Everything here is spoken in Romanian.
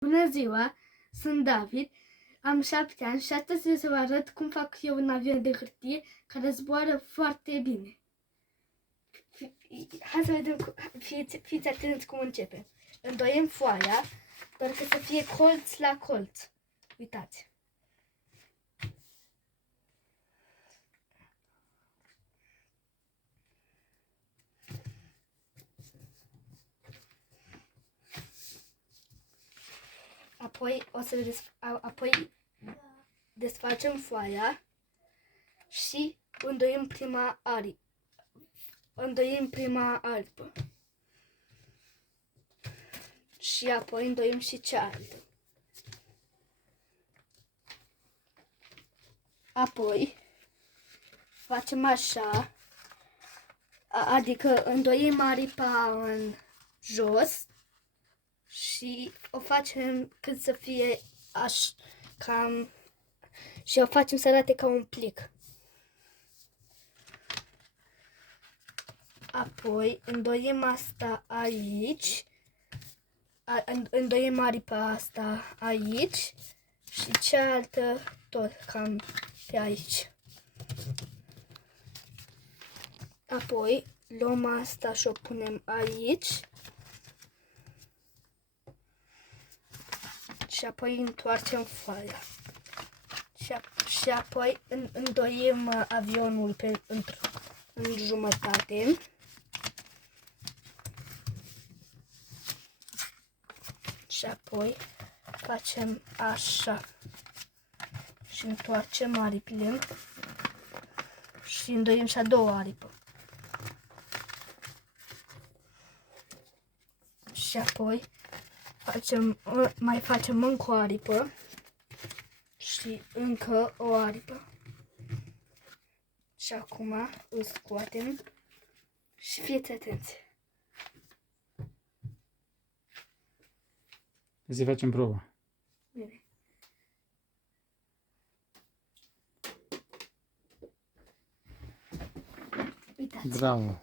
Bună ziua, sunt David, am 7 ani și astăzi o să vă arăt cum fac eu un avion de hârtie care zboară foarte bine. Hai să vedem, fiți atenți cum începem. Îndoiem foaia, doar că să fie colț la colț. Uitați. Apoi desfacem foaia și îndoim prima aripă. Și apoi îndoim și cealaltă. Apoi facem așa, adică îndoim aripa în jos și o facem cât să fie așa, și o facem să arate ca un plic. Apoi îndoim asta aici, îndoim aripa asta aici și cealaltă tot cam pe aici. Apoi luăm asta și o punem aici și apoi întoarcem foaia. Și apoi îndoim avionul în jumătate. Și apoi facem așa și întoarcem aripile și îndoim și a doua aripă. Și apoi mai facem încă o aripă și încă o aripă. Și acum îl scoatem și fiți atenți. Să facem proba. Bine. Uitați. Bravo!